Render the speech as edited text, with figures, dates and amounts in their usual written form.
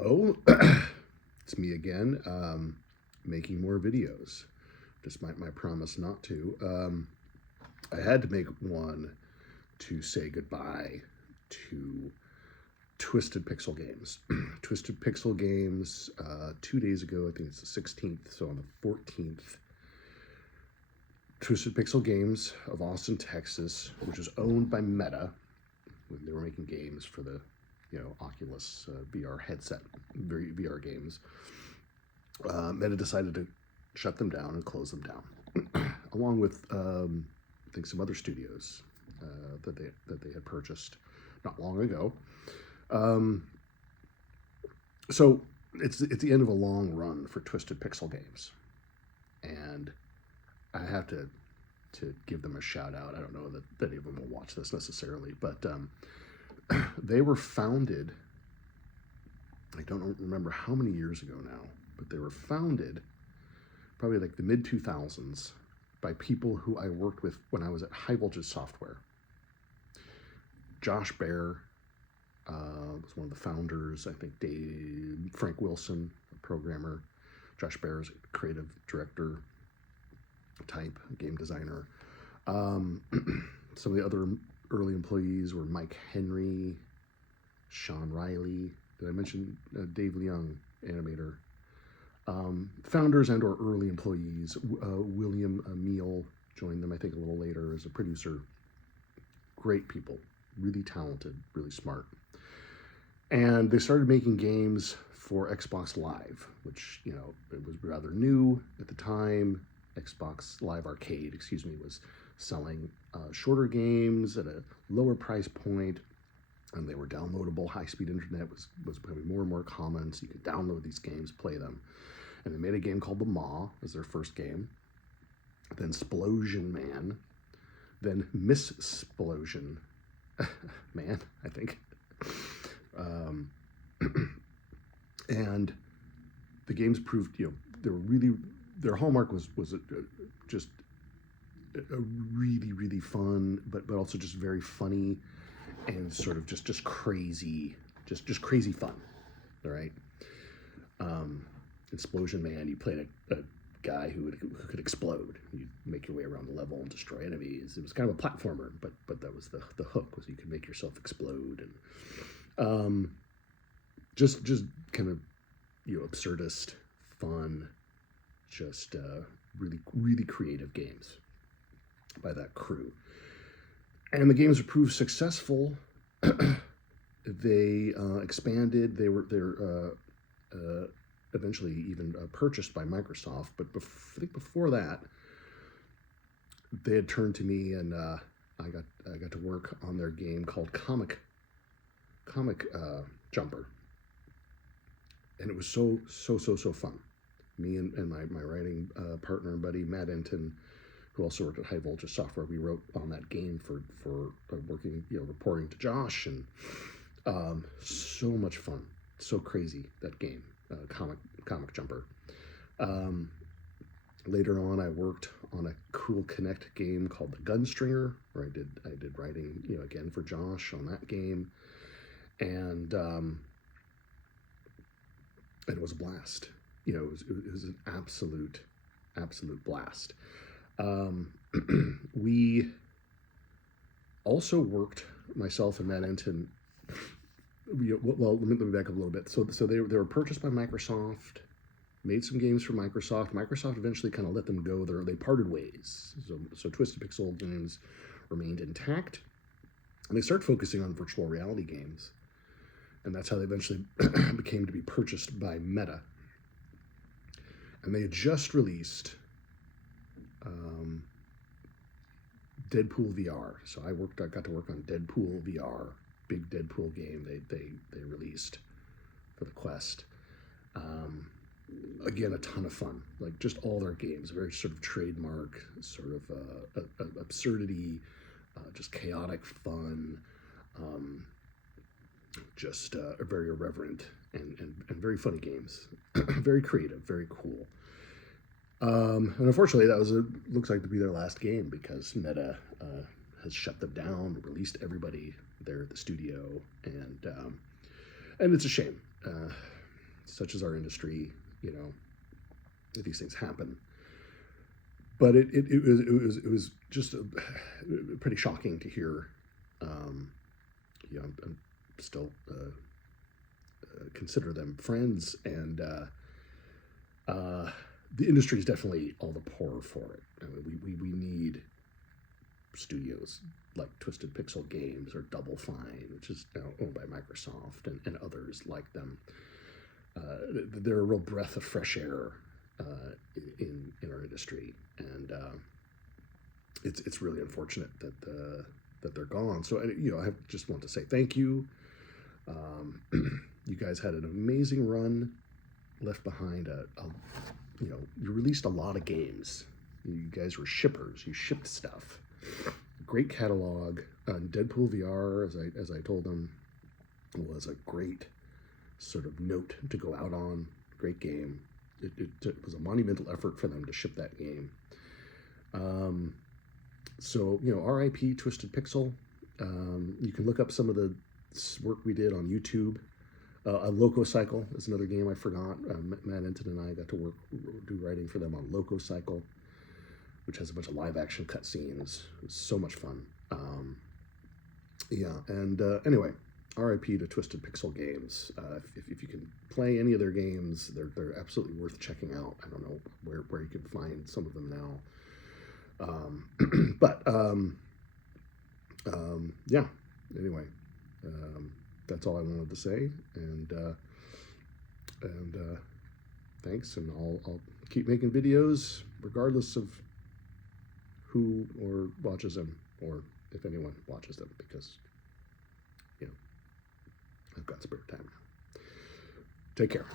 Hello, it's me again, making more videos. Just my promise not to. I had to make one to say goodbye to Twisted Pixel Games. Twisted Pixel Games, 2 days ago, I think it's the 16th, so on the 14th, Twisted Pixel Games of Austin, Texas, which is owned by Meta when they were making games for the Oculus VR headset, VR games. Meta decided to shut them down and close them down, along with I think some other studios that they had purchased not long ago. So it's the end of a long run for Twisted Pixel Games, and I have to give them a shout out. I don't know that any of them will watch this necessarily, but they were founded, I don't remember how many years ago now, but they were founded probably like the mid 2000s by people who I worked with when I was at High Voltage Software. Josh Baer was one of the founders. I think Frank Wilson, a programmer. Josh Baer is a creative director type, game designer. Some of the other early employees were Mike Henry, Sean Riley. Did I mention Dave Leung, animator? Founders and or early employees. William Meal joined them, I think, a little later as a producer. Great people, really talented, really smart. And they started making games for Xbox Live, which, it was rather new at the time. Xbox Live Arcade, was selling shorter games at a lower price point, and they were downloadable. High-speed internet was becoming more and more common, so you could download these games, play them. And they made a game called The Maw as their first game, then Splosion Man, then Missplosion Man, I think. And the games proved, they were really, their hallmark was just a really, really fun, but also just very funny and sort of just crazy, just crazy fun. All right. Explosion Man, you played a guy who could explode. You'd make your way around the level and destroy enemies. It was kind of a platformer, but that was the hook, was you could make yourself explode. And just kind of absurdist, fun, just really, really creative games by that crew. And the games proved successful. They expanded. They're eventually even purchased by Microsoft. But I think before that, they had turned to me, and I got to work on their game called Comic Jumper, and it was so fun. Me and my writing partner and buddy Matt Enton, who also worked at High Voltage Software, we wrote on that game for working, reporting to Josh, and so much fun, so crazy, that game, Comic Jumper. Later on, I worked on a cool Kinect game called The Gunstringer, where I did writing, again for Josh on that game, and it was a blast. It was an absolute blast. We also worked, myself and Matt Enton. Well, let me back up a little bit. So they were purchased by Microsoft, made some games for Microsoft. Microsoft eventually kind of let them go. They parted ways. So Twisted Pixel Games remained intact, and they started focusing on virtual reality games. And that's how they eventually became to be purchased by Meta. And they had just released Deadpool VR. So I got to work on Deadpool VR, big Deadpool game they released for the Quest. Again, a ton of fun. Like, just all their games, very sort of trademark, sort of absurdity, just chaotic fun. Just very irreverent and very funny games. Very creative, very cool. And unfortunately, looks like to be their last game, because Meta has shut them down, released everybody there at the studio, and it's a shame. such as our industry, you know, these things happen. But it was just pretty shocking to hear. You know, I'm still consider them friends, and the industry is definitely all the poorer for it. I mean, we need studios like Twisted Pixel Games or Double Fine, which is now owned by Microsoft, and others like them. They're a real breath of fresh air in our industry, and it's really unfortunate that they're gone. So you know, I just want to say thank you. You guys had an amazing run. Left behind you know, you released a lot of games. You guys were shippers. You shipped stuff. Great catalog. Deadpool VR, as I told them, was a great sort of note to go out on. Great game. It was a monumental effort for them to ship that game. So, you know, RIP Twisted Pixel. You can look up some of the work we did on YouTube. Loco Cycle is another game I forgot. Matt Enton and I got to do writing for them on Loco Cycle, which has a bunch of live action cutscenes. It was so much fun. Yeah, and anyway, RIP to Twisted Pixel Games. If you can play any of their games, they're absolutely worth checking out. I don't know where you can find some of them now. But yeah, anyway, that's all I wanted to say, and thanks, and I'll keep making videos regardless of who or watches them, or if anyone watches them, because you know, I've got spare time now. Take care.